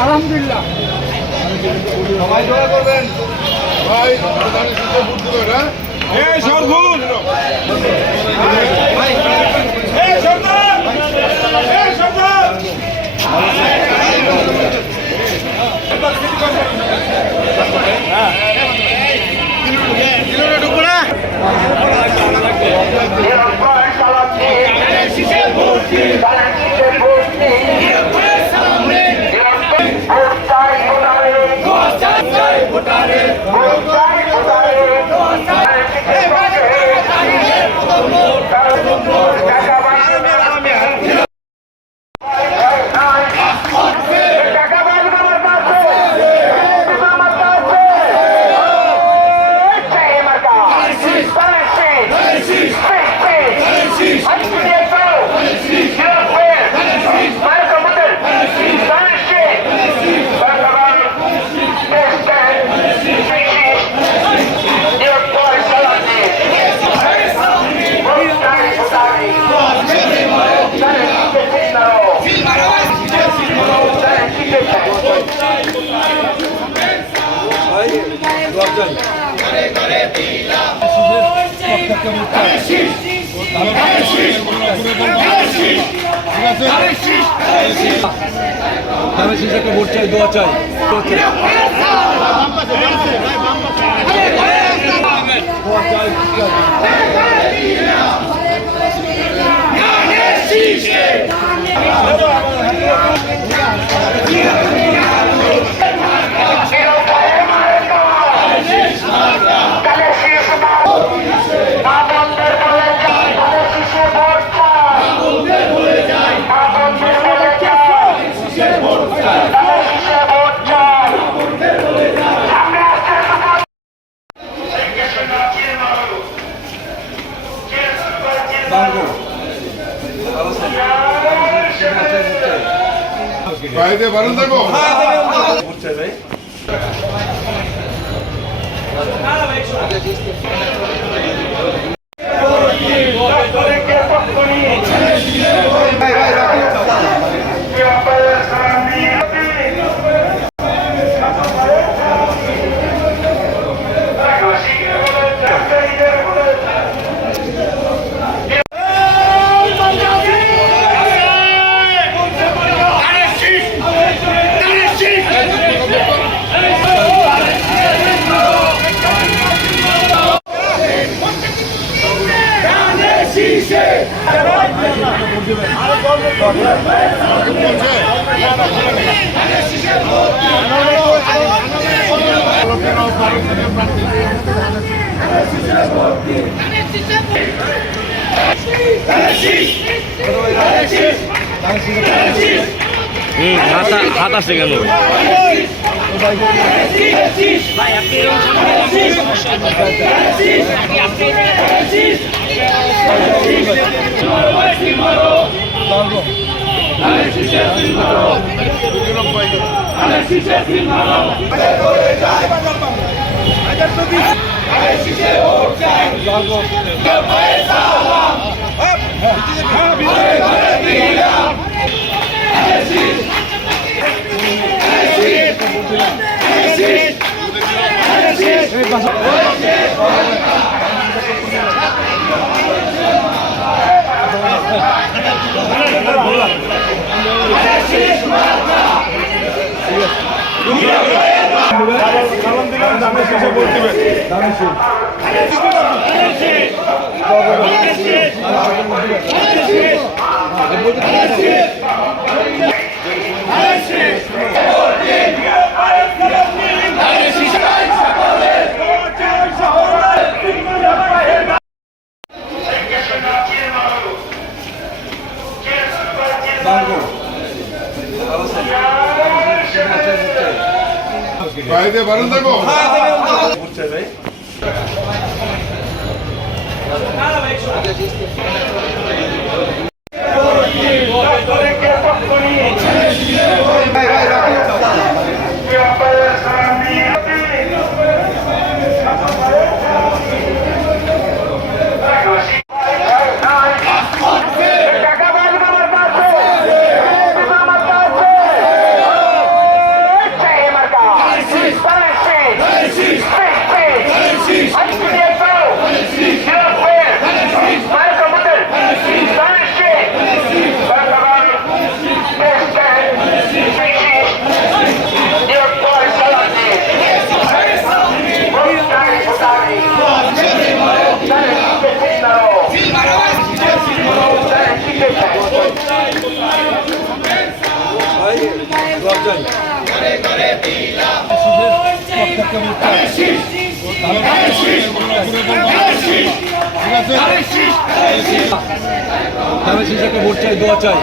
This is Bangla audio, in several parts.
আলহামদুলিল্লাহ সবাই দোয়া করবেন ভাই এই সরফুল এই সরদার এই সরদার ভোট চাই দোয়া চাই বাইরে বারণ থাকো হাত আসছে কেন ভাই আপনি সালাম দিলাম দামে শেষে ভোট দিবেন দামে শেষ বাইরে বারণ দেবো দামে শেষে একটা ভোট চাই দোয়া চাই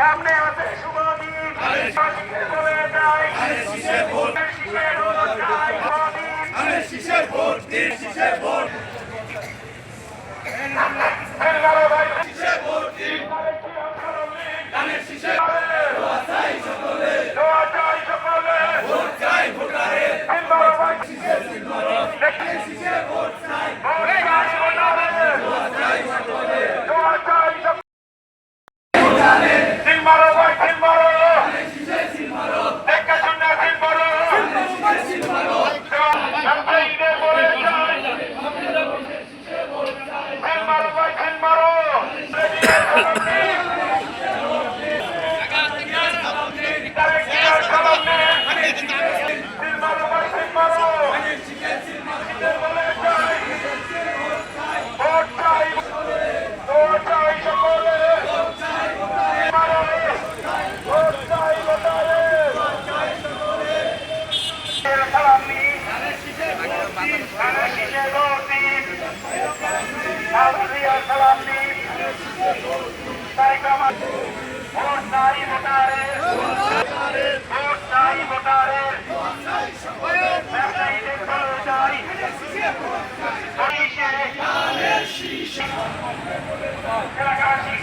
সামনে আছে শুভদিন বলে যায় শীষের ভোট শীষের ভোট দিন শীষের ভোট শীষের ভোট দিন ধানের শীষের দোয়া চাই সকলে দোয়া চাই সকলে ভোট চাই ভোটারে শীষের শীষের ভোট চাই ভোট চাই ভোটারে দোয়া চাই সকলে দোয়া চাই তারেক রহমান ভোট চাই ভোটারের ভোট চাই ভোটারের ব্যবসায়ীদের ভালো চাই এলাকাবাসী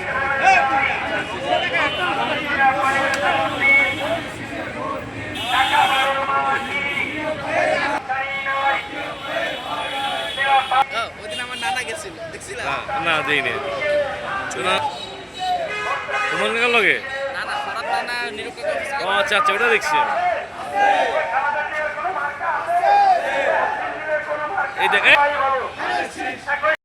টাকা বারো মাসি চাই নয় ওইদিন আমার নানা গেছিল দেখছিলাম না দেইনি তোমার কার লগে নানা ফরাদ নানা নিরুপেক্ষ ও আচ্ছা আচ্ছা ওটা দেখছি আমি। এই দেখে একই